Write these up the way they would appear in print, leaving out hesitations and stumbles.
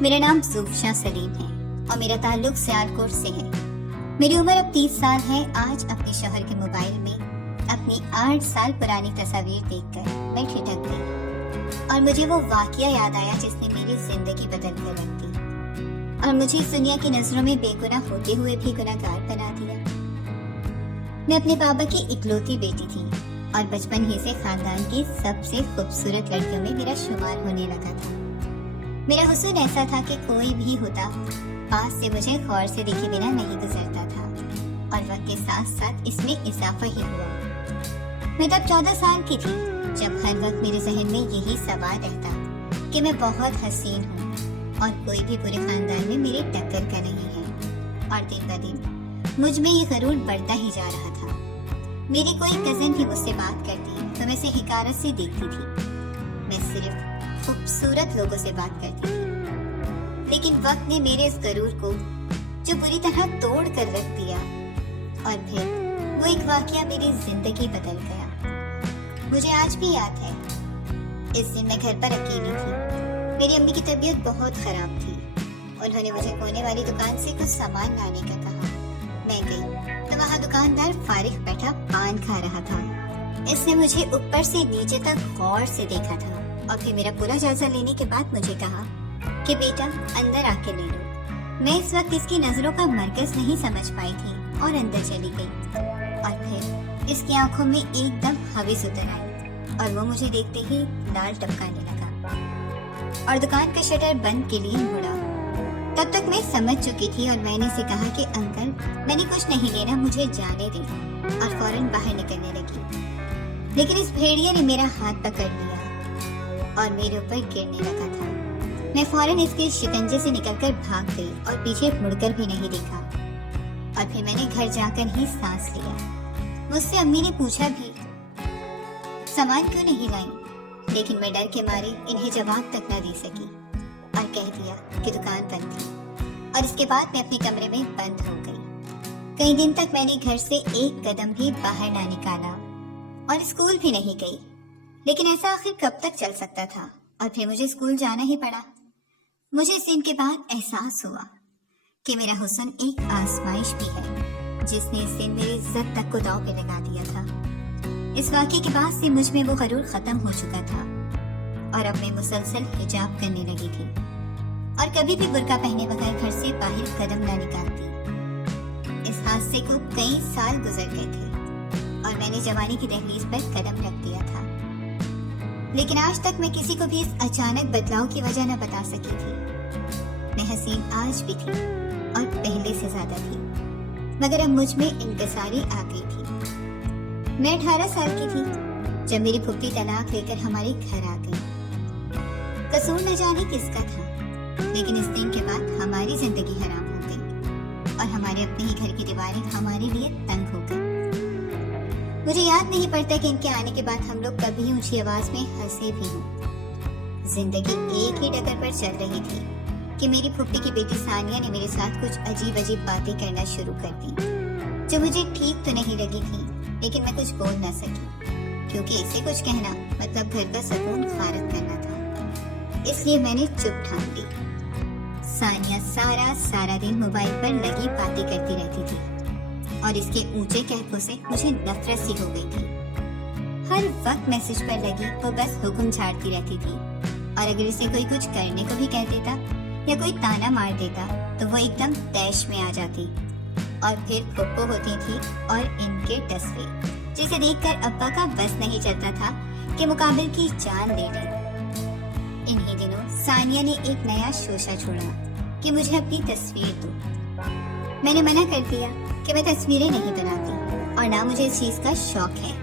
मेरा नाम ज़ुफ़शा सलीम है और मेरा ताल्लुक सियालकोट से है। मेरी उम्र अब 30 साल है। आज अपने शौहर के मोबाइल में अपनी 8 साल पुरानी तस्वीर देखकर मैं ठिठक गई और मुझे वो वाक़या याद आया जिसने मेरी ज़िंदगी बदल कर रख दी और मुझे इस दुनिया की नज़रों में बेगुनाह होते हुए भी गुनहगार बना दिया। मैं अपने पापा की इकलौती बेटी थी और बचपन ही से खानदान की सबसे खूबसूरत लड़कियों में मेरा शुमार होने लगा था। मेरा हुस्न ऐसा था कि कोई भी होता पास से मुझे गौर से देखे बिना नहीं गुजरता था और वक्त के साथ साथ इसमें इजाफा ही हुआ। मैं तब 14 साल की थी जब हर वक्त मेरे जहन में यही सवाल रहता कि मैं बहुत हसीन हूँ और कोई भी पूरे खानदान में मेरी टक्कर कर रही है। और दिन ब दिन मुझ में ये गरूर बढ़ता ही जा रहा था। मेरी कोई कज़न भी मुझसे बात करती तो मैं उसे हिकारत से देखती थी। मैं सिर्फ खूबसूरत लोगों से बात करती थी, लेकिन वक्त ने मेरे इस गरूर को जो बुरी तरह तोड़ कर रख दिया और फिर वो एक वाकया मेरी जिंदगी बदल गया। मुझे आज भी याद है, इस दिन मैं घर पर अकेली थी। मेरी अम्मी की तबीयत बहुत खराब थी। उन्होंने मुझे कोने वाली दुकान से कुछ सामान लाने का कहा। मैं गई तो वहाँ दुकानदार फारिग बैठा पान खा रहा था। इसने मुझे ऊपर से नीचे तक गौर से देखा था और फिर मेरा पूरा जायजा लेने के बाद मुझे कहा कि बेटा अंदर आके ले लो। मैं इस वक्त इसकी नजरों का मरकज नहीं समझ पाई थी और अंदर चली गई और फिर इसकी आंखों में एकदम हविस उतर आई और वो मुझे देखते ही लाल टपकाने लगा और दुकान का शटर बंद के लिए मुड़ा। तब तक मैं समझ चुकी थी और मैंने से कहा कि अंकल मैंने कुछ नहीं लेना, मुझे जाने दें, और फौरन बाहर निकलने लगी। लेकिन इस भेड़िए ने मेरा हाथ पकड़ लिया और मेरे ऊपर गिरने लगा था। मैं फौरन इसके शिकंजे से निकलकर भाग गई और पीछे मुड़कर भी नहीं देखा और फिर मैंने घर जाकर ही सांस लिया। मुझसे अम्मी ने पूछा भी सामान क्यों नहीं लाई, लेकिन मैं डर के मारे इन्हें जवाब तक न दे सकी और कह दिया कि दुकान बंद थी और इसके बाद मैं अपने कमरे में बंद हो गई। कई दिन तक मैंने घर से एक कदम भी बाहर ना निकाला और स्कूल भी नहीं गई। लेकिन ऐसा आखिर कब तक चल सकता था और फिर मुझे स्कूल जाना ही पड़ा। मुझे इस दिन के बाद एहसास हुआ कि मेरा हुस्न एक आजमाइश भी है जिसने इस दिन मेरी इज्जत तक को दांव पे लगा दिया था। इस वाक़ये के बाद से मुझ में वो गरूर खत्म हो चुका था और अब मैं मुसलसल हिजाब करने लगी थी और कभी भी बुर्का पहने बगैर घर से बाहर कदम ना निकालती। इस हादसे को कई साल गुजर गए थे और मैंने जवानी की दहलीज पर कदम रख दिया था, लेकिन आज तक मैं किसी को भी इस अचानक बदलाव की वजह न बता सकी थी। मैं हसीन आज भी थी और पहले से ज्यादा थी, मगर अब मुझ में इंकसारी आ गई थी। मैं 18 साल की थी जब मेरी फुफ्फी तलाक लेकर हमारे घर आ गई। कसूर न जाने किसका था, लेकिन इस दिन के बाद हमारी जिंदगी हराम हो गई और हमारे अपने ही घर की दीवारें हमारे लिए तंग हो गई। मुझे याद नहीं पड़ता कि इनके आने के बाद हम लोग कभी ऊंची आवाज में हंसे भी हों। जिंदगी एक ही डगर पर चल रही थी कि मेरी फुफ्फी की बेटी सानिया ने मेरे साथ कुछ अजीब अजीब बातें करना शुरू कर दी जो मुझे ठीक तो नहीं लगी थी, लेकिन मैं कुछ बोल ना सकी क्योंकि इसे कुछ कहना मतलब घर का सुकून खारिज करना था। इसलिए मैंने चुप ठान ली। सानिया सारा दिन मोबाइल पर लगी बातें करती रहती थी और इसके ऊंचे कहकों से मुझे नफरत सी हो गई थी। हर वक्त मैसेज पर लगी वो बस हुक्म झाड़ती रहती थी और अगर इसे कोई कुछ करने को भी कह देता या कोई ताना मार देता तो वो एकदम तैश में आ जाती और फिर फुप्पो होती थी और इनके टसवे, जिसे देखकर अब्बा का बस नहीं चलता था कि मुकाबिल की जान दे दी। इन्हीं दिनों सानिया ने एक नया शोशा छोड़ा कि मुझे अपनी तस्वीर दो। मैंने मना कर दिया कि मैं तस्वीरें नहीं बनाती और ना मुझे इस चीज का शौक है,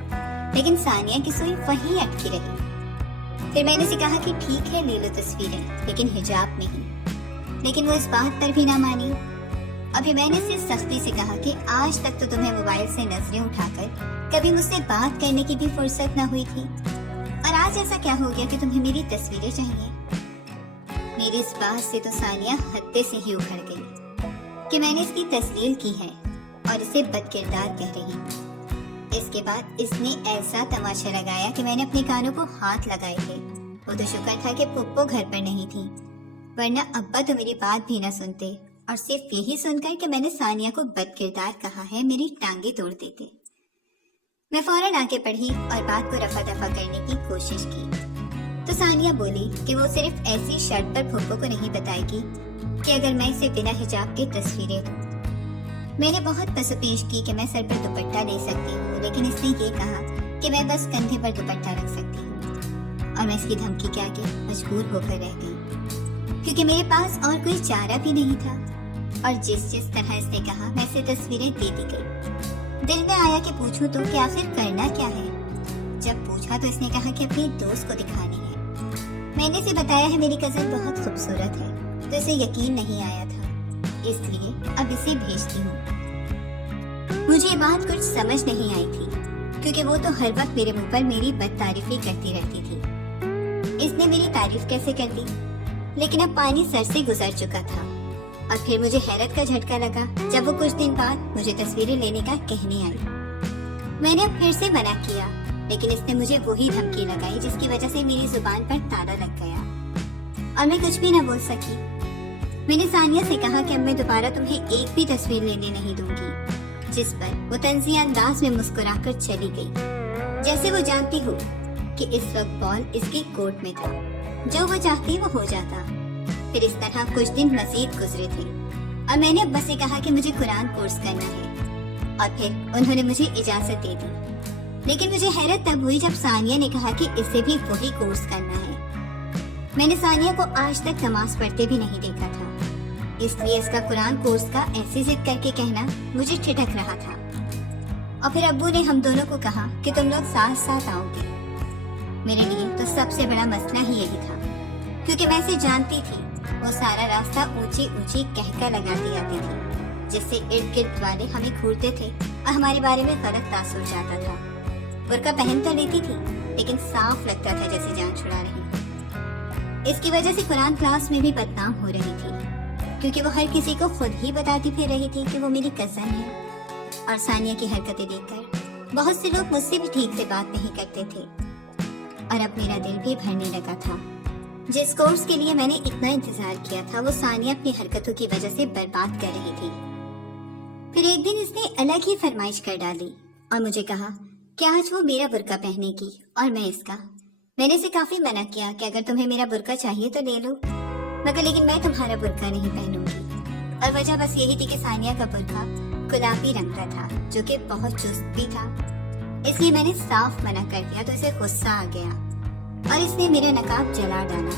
लेकिन सानिया की सुई वहीं अटकी रही। फिर मैंने से कहा कि ठीक है ले लो तस्वीरें, लेकिन हिजाब में ही। लेकिन वो इस बात पर भी ना मानी। अभी मैंने इसे सख्ती से कहा कि आज तक तो तुम्हें मोबाइल से नजरें उठाकर कभी मुझसे बात करने की भी फुर्सत ना हुई थी और आज ऐसा क्या हो गया कि तुम्हें मेरी तस्वीरें चाहिए। मेरी इस बात से तो सानिया हत्ते से ही उखड़ गई कि मैंने इसकी तस्लील की है और इसे बदकिरदार कह रही हूँ। इसके बाद इसने ऐसा तमाशा लगाया कि मैंने अपने कानों को हाथ लगाए थे। वो तो शुक्र था कि पुप्पो घर पर नहीं थी ورنہ ابا تو میری بات بھی نہ سنتے اور صرف یہی سن کر کہ میں نے ثانیہ کو بد کردار کہا ہے میری ٹانگیں توڑ دیتے۔ میں فوراً آگے بڑھی اور بات کو رفع دفع کرنے کی کوشش کی تو ثانیہ بولی کہ وہ صرف ایسی شرط پر پھپھو کو نہیں بتائے گی کہ اگر میں اسے بنا حجاب کے تصویریں دوں۔ میں نے بہت پس و پیش کی کہ میں سر پر دوپٹہ لے سکتی ہوں، لیکن اس نے یہ کہا کہ میں بس کندھے پر دوپٹہ رکھ سکتی ہوں، اور میں اس کی دھمکی کے آگے مجبور ہو کر رہ گئی کیونکہ میرے پاس اور کوئی چارہ بھی نہیں تھا۔ اور جس طرح اس نے کہا میں اسے تصویریں دے دی گئی۔ دل میں آیا کہ پوچھوں تو کہ آخر کرنا کیا ہے۔ جب پوچھا تو اس نے کہا کہ اپنی دوست کو دکھانی ہے۔ میں نے اسے بتایا ہے میری کزن بہت خوبصورت ہے، تو اسے یقین نہیں آیا تھا، اس لیے اب اسے بھیجتی ہوں۔ مجھے یہ بات کچھ سمجھ نہیں آئی تھی کیونکہ وہ تو ہر وقت میرے منہ پر میری بد تعریفی کرتی رہتی تھی۔ اس نے میری تعریف کیسے کر دی؟ لیکن اب پانی سر سے گزر چکا تھا، اور پھر مجھے حیرت کا جھٹکا لگا جب وہ کچھ دن بعد مجھے تصویریں لینے کا کہنے آئی۔ میں نے اب پھر سے منع کیا، لیکن اس نے مجھے وہی دھمکی لگائی جس کی وجہ سے میری زبان پر تالا لگ گیا اور میں کچھ بھی نہ بول سکی۔ میں نے ثانیہ سے کہا کہ اب میں دوبارہ تمہیں ایک بھی تصویر لینے نہیں دوں گی، جس پر وہ طنزیہ انداز میں مسکرا کر چلی گئی، جیسے وہ جانتی ہو کہ اس وقت بال اس کی کورٹ میں تھا، جو وہ چاہتی وہ ہو جاتا۔ پھر اس طرح کچھ دن مزید گزرے تھے اور میں نے ابا سے کہا کہ مجھے قرآن کورس کرنا ہے، اور پھر انہوں نے مجھے اجازت دے دی۔ لیکن مجھے حیرت تب ہوئی جب ثانیہ نے کہا کہ اسے بھی وہی کورس کرنا ہے۔ میں نے ثانیہ کو آج تک نماز پڑھتے بھی نہیں دیکھا تھا، اس لیے اس کا قرآن کورس کا ایسی ضد کر کے کہنا مجھے ٹھٹک رہا تھا۔ اور پھر ابو نے ہم دونوں کو کہا کہ تم لوگ ساتھ ساتھ آؤ گے۔ میرے لیے تو سب سے بڑا مسئلہ ہی یہی تھا، کیونکہ میں اسے جانتی تھی، وہ سارا راستہ اونچی اونچی کہکا لگاتی آتی تھی، جس سے ارد گرد والے ہمیں گھورتے تھے اور ہمارے بارے میں غلط تاثر جاتا تھا۔ برقع پہن تو لیتی تھی، لیکن صاف لگتا تھا جیسے جان چھڑا رہی۔ اس کی وجہ سے قرآن کلاس میں بھی بدنام ہو رہی تھی، کیونکہ وہ ہر کسی کو خود ہی بتاتی پھر رہی تھی کہ وہ میری کزن ہے۔ اور ثانیہ کی حرکتیں دیکھ کر بہت سے لوگ مجھ سے بھی ٹھیک سے بات نہیں کرتے تھے، اور اب میرا دل بھی بھرنے لگا تھا۔ جس کورس کے لیے میں نے اتنا انتظار کیا تھا وہ ثانیہ اپنی حرکتوں کی وجہ سے برباد کر رہی تھی۔ پھر ایک دن اس نے الگ ہی فرمائش کر ڈالی اور مجھے کہا کہ آج وہ میرا برقع پہنے گی اور میں اس کا۔ میں نے اسے کافی منع کیا کہ اگر تمہیں میرا برقع چاہیے تو لے لو، مگر لیکن میں تمہارا برقع نہیں پہنوں گی۔ اور وجہ بس یہی تھی کہ ثانیہ کا برقع گلابی رنگ کا تھا، جو کہ بہت چست بھی تھا، اس لیے میں نے صاف منع کر دیا تو اسے غصہ آ گیا اور اس نے میرا نقاب جلا ڈالا۔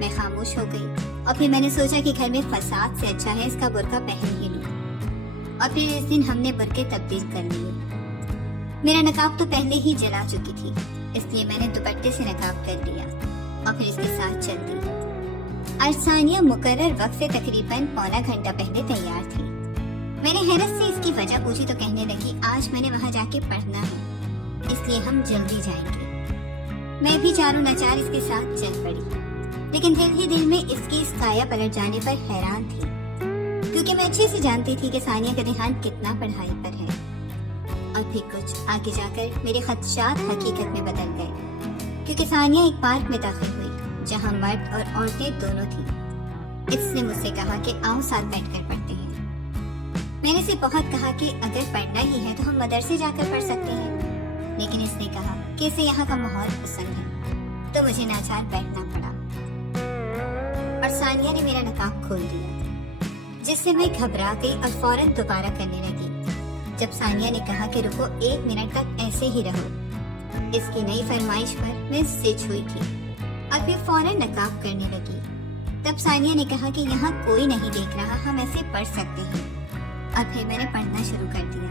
میں خاموش ہو گئی اور پھر میں نے سوچا کہ گھر میں فساد سے اچھا ہے اس کا برقع پہن ہی لوں۔ اور پھر اس دن ہم نے برقعے تبدیل کر لیے۔ میرا نقاب تو پہلے ہی جلا چکی تھی، اس لیے میں نے دوپٹے سے نقاب کر لیا اور پھر اس کے ساتھ چل دی۔ آج ثانیہ مقرر وقت سے تقریباً پونا گھنٹہ پہلے تیار تھی۔ میں نے حیرت سے اس کی وجہ پوچھی تو کہنے لگی آج میں نے وہاں جا کے پڑھنا ہے، اس لیے ہم جلدی جائیں گے۔ میں بھی چاروں ناچار اس کے ساتھ چل پڑی، لیکن دل ہی دل میں اس کی اس کایا پلٹ جانے پر حیران تھی، کیونکہ میں اچھے سے جانتی تھی کہ ثانیہ کا دھیان کتنا پڑھائی پر ہے۔ اور پھر کچھ آگے جا کر میرے خدشات حقیقت میں بدل گئے، کیونکہ ثانیہ ایک پارک میں داخل ہوئی جہاں مرد اور عورتیں دونوں تھیں۔ اس نے مجھ سے کہا کہ آؤ ساتھ بیٹھ کر پڑھتے ہیں۔ میں نے اسے بہت کہا کہ اگر پڑھنا ہی ہے تو ہم مدرسے جا کر پڑھ سکتے ہیں، لیکن اس نے کہا کہ اسے یہاں کا ماحول پسند ہے، تو مجھے ناچار بیٹھنا پڑا۔ اور ثانیہ نے میرا نقاب کھول دیا، جس سے میں گھبرا گئی اور فوراً دوبارہ کرنے لگی۔ جب ثانیہ نے کہا کہ رکو 1 منٹ تک ایسے ہی رہو، اس کی نئی فرمائش پر میں سچ ہوئی تھی اور پھر فوراً نقاب کرنے لگی۔ تب ثانیہ نے کہا کہ یہاں کوئی نہیں دیکھ رہا، ہم ایسے پڑھ سکتے ہیں، اور پھر میں نے پڑھنا شروع کر دیا۔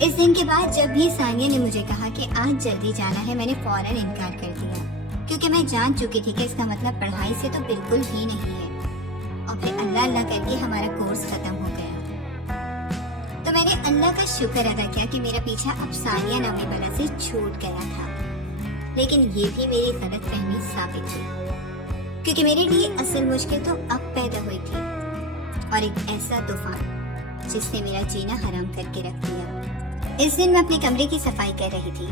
اس دن کے بعد جب بھی ثانیہ نے مجھے کہا کہ آج جلدی جانا ہے، میں نے فوراً انکار کر دیا، کیونکہ میں جان چکی تھی کہ اس کا مطلب پڑھائی سے تو بالکل بھی نہیں ہے۔ اور پھر اللہ اللہ کر کے ہمارا کورس ختم ہو گیا، تو میں نے اللہ کا شکر ادا کیا کہ میرا پیچھا اب ثانیہ نامی بلا سے چھوٹ گیا تھا۔ لیکن یہ بھی میری غلط فہمی ثابت ہوئی، کیونکہ میرے لیے اصل مشکل تو اب پیدا ہوئی تھی، اور ایک ایسا طوفان جس نے میرا جینا حرام کر کے رکھ دیا۔ اس دن میں اپنے کمرے کی صفائی کر رہی تھی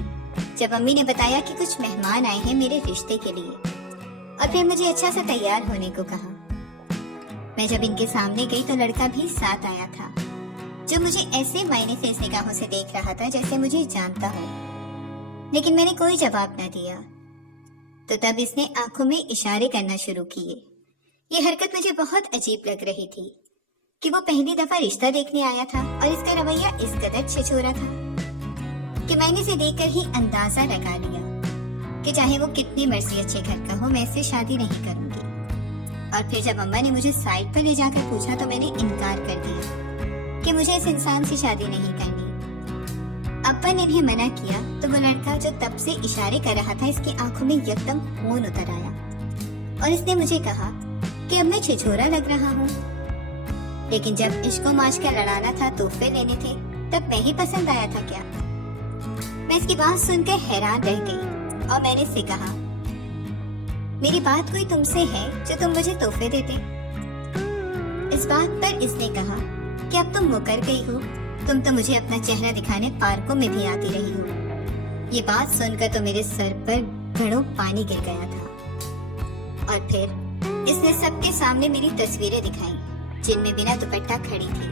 جب امی نے بتایا کہ کچھ مہمان آئے ہیں میرے رشتے کے لیے، اور پھر مجھے اچھا سا تیار ہونے کو کہا۔ मैं जब इनके सामने गई तो लड़का भी साथ आया था, जो मुझे ऐसे मायने से इस निगाहों से देख रहा था जैसे मुझे जानता हो। लेकिन मैंने कोई जवाब न दिया। तो तब इसने आंखों में इशारे करना शुरू किए। ये हरकत मुझे बहुत अजीब लग रही थी कि वो पहली दफा रिश्ता देखने आया था और इसका रवैया इस कदर छिछोरा था कि मैंने इसे देखकर ही अंदाजा लगा लिया कि चाहे वो कितनी मर्जी अच्छे घर का हो, मैं इससे शादी नहीं करूंगी। और फिर जब अम्मा ने मुझे साइड पर ले जाकर पूछा तो मैंने इनकार कर दिया कि मुझे इस इंसान से शादी नहीं करनी। अब्बा ने इन्हें मना किया तो वो लड़का जो तब से इशारे कर रहा था, इसकी आंखों में यकदम खून उतर आया और इसने मुझे कहा कि अब मैं छिछोरा लग रहा हूँ। लेकिन जब इश्को माच का लड़ाना था, तोहफे लेने थे, तब मैं ही पसंद आया था क्या? मैं इसकी बात सुनकर हैरान रह गई और मैंने इससे कहा, मेरी बात कोई तुमसे है जो तुम मुझे तोहफे देते? इस बात पर इसने कहा कि अब तुम मुकर गई हो, तुम तो मुझे अपना चेहरा दिखाने पार्कों में भी आती रही हो। ये बात सुनकर तो मेरे सर पर घड़ों पानी गिर गया था। और फिर इसने सबके सामने मेरी तस्वीरें दिखाई जिनमें बिना दुपट्टा खड़ी थी।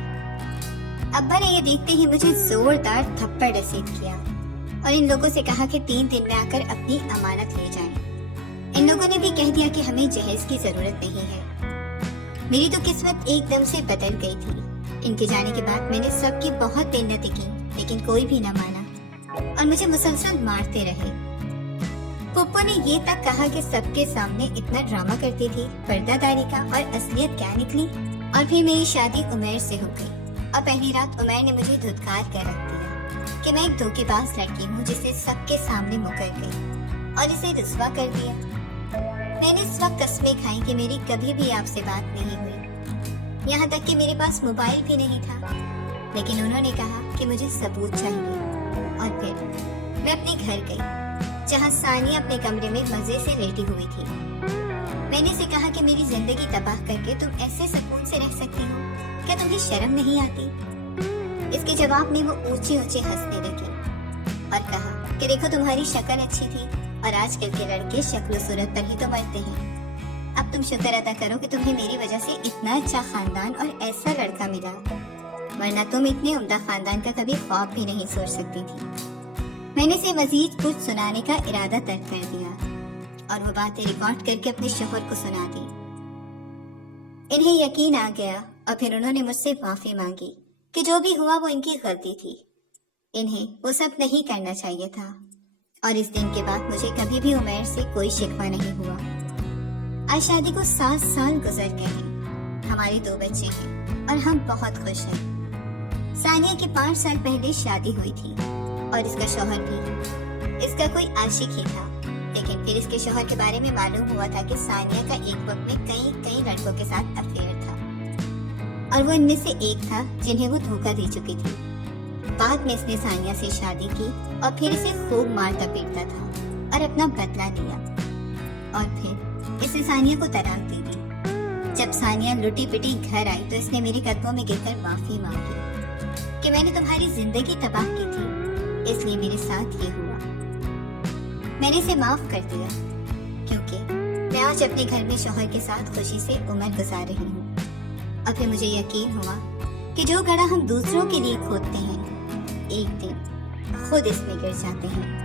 अब्बा ने ये देखते ही मुझे जोरदार थप्पड़ रसीद किया और इन लोगों से कहा कि 3 दिन में आकर अपनी अमानत ले जाएं। इन लोगों ने भी कह दिया कि हमें जहेज की जरूरत नहीं है। मेरी तो किस्मत एकदम से बदल गई थी। इनके जाने के बाद मैंने सबकी बहुत बेइज्जती की, लेकिन कोई भी न माना और मुझे मुसलसल मारते रहे। पप्पू ने ये तक कहा कि सबके सामने इतना ड्रामा करती थी, पर्दादारी का, और असलियत क्या निकली। और फिर मेरी शादी उमैर से हो गई और पहली रात उमैर ने मुझे धुतकार कर रख दिया कि मैं एक धोखेबाज लड़की हूँ जिसे सबके सामने मुकर गई और इसे रुस्वा कर दिया। मैंने इस वक्त कस्में खाई कि मेरी कभी भी आपसे बात नहीं हुई, यहाँ तक कि मेरे पास मोबाइल भी नहीं था। लेकिन उन्होंने कहा कि मुझे सबूत चाहिए। और फिर मैं अपने घर गई जहाँ सानिया अपने कमरे में मजे से लेटी हुई थी। मैंने इसे कहा कि मेरी जिंदगी तबाह करके तुम ऐसे सुकून से रह सकती हो, क्या तुम्हें शर्म नहीं आती? इसके जवाब में वो ऊंचे ऊंचे हंसने लगी और कहा कि देखो तुम्हारी शक्ल अच्छी थी और आजकल के लड़के शक्ल सूरत पर ही तो मरते हैं। अब तुम शुक्र अदा करो कि तुम्हें मेरी वजह से इतना अच्छा खानदान और ऐसा लड़का मिला, वरना तुम इतने उम्दा खानदान का कभी ख्वाब भी नहीं सोच सकती थी। मैंने इसे मजीद कुछ सुनाने का इरादा तर्क कर दिया और वो बातें रिकॉर्ड करके अपने शोहर को सुना दी। इन्हें यकीन आ गया और फिर उन्होंने मुझसे माफी मांगी कि जो भी हुआ वो इनकी गलती थी, इन्हें वो सब नहीं करना चाहिए था। और इस दिन के बाद मुझे कभी भी उमैर से कोई शिकवा नहीं हुआ। आज शादी को 7 साल गुजर गए हैं। हमारे 2 बच्चे हैं और हम बहुत खुश हैं। सानिया की 5 साल पहले शादी हुई थी और इसका शौहर भी। इसका कोई आशिक ही था, लेकिन फिर इसके शौहर के बारे में मालूम हुआ था कि सानिया का एक वक्त में कई लड़कों के साथ अफेयर था और वो इनमें से एक था जिन्हें वो धोखा दे चुकी थी। बाद में इसने सानिया से शादी की और फिर इसे खूब मारता पीटता था और अपना बदला लिया। और फिर इसने सानिया को तलाक दे दी। जब सानिया लुटी पिटी घर आई तो इसने मेरे कदमों में गिरकर माफी मांगी कि मैंने तुम्हारी जिंदगी तबाह की थी, इसलिए मेरे साथ ये हुआ। मैंने इसे माफ कर दिया क्योंकि मैं आज अपने घर में शौहर के साथ खुशी से उम्र गुजार रही हूँ। और फिर मुझे यकीन हुआ कि जो गड्ढा हम दूसरों के लिए खोदते हैं, एक दिन खुद इसमें गिर जाते हैं।